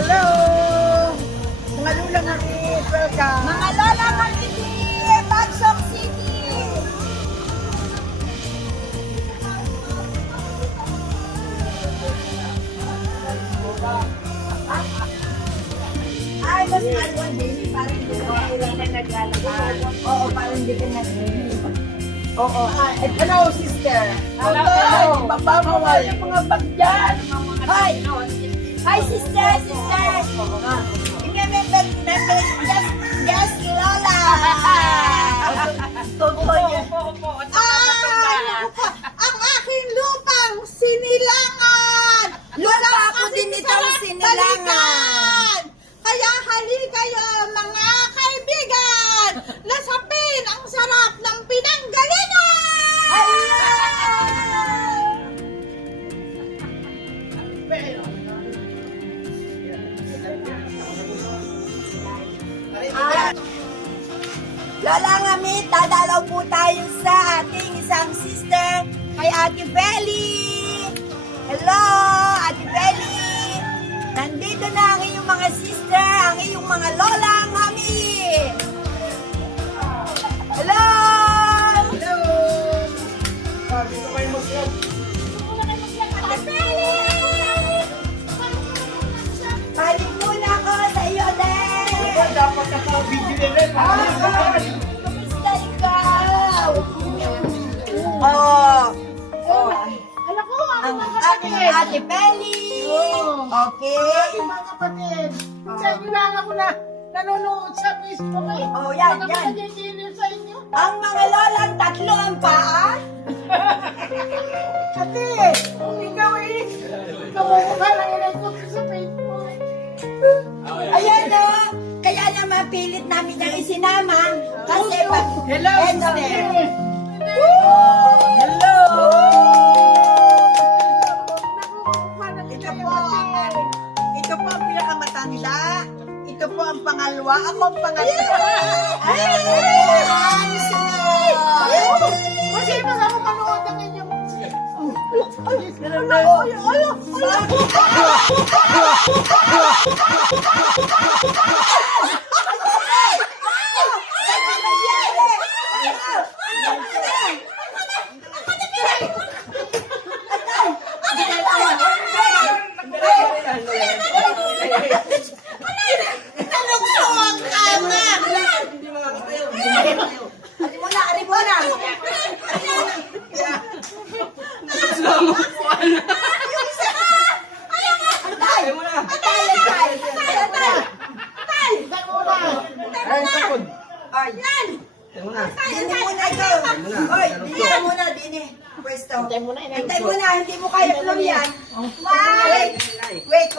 hello! Mga lula namin, welcome! Mga lola Martini, Bagsok City! Ay, mas nalwan din. Parang hindi na naglalakad. Oo, parang hindi ka naglalakad. Oo. Hello, sister! Hello. Mapapawal yung mga bagyan! Hi! Hi, sister! Sister! Remember, yes, Lola! Ang aking lupang sinilangan! Lupa ako din itong sinilangan! Kaya hali kayo mga kaibigan! Nasapin ang sarap ng pinanggalingan! Lola Ngamit, dadalaw po tayo sa ating isang sister kay Ate Belly. Hello, Ate Belly. Nandito na ang iyong mga sister, ang iyong mga Lola Ngamit. Hello! Hello! Dito kayo mag-vlog. Ate Belly! Balik muna ako sa iyo, din. Dapat naka-video nila. Kamusta ikaw? Oh. Alam ko, Ang aking Ate Belly. Okay. mga kapatid. Sa inyo lang ako na nanonood sa Facebook eh. Oh, yan, Baka yan. magigilid sa inyo. Ang mga lolang tatlo ang paa. Ate, kung ikaw eh, kamukha lang ilay ko sa Facebook. Ayan o. Kaya naman pilit namin niyang isinama. Kasi pag Hello, Wednesday. sister! Hello. Ito po ang pinakamatanda. Ito po ang pangalawa. Ako ang pangatlo. Kasi mas ako manood ng inyong Ari muna. Dini muna ikaw. Oy, dini ka muna, dini. Pwesto. Hintay muna, hindi mo kaya floor yan. Wait.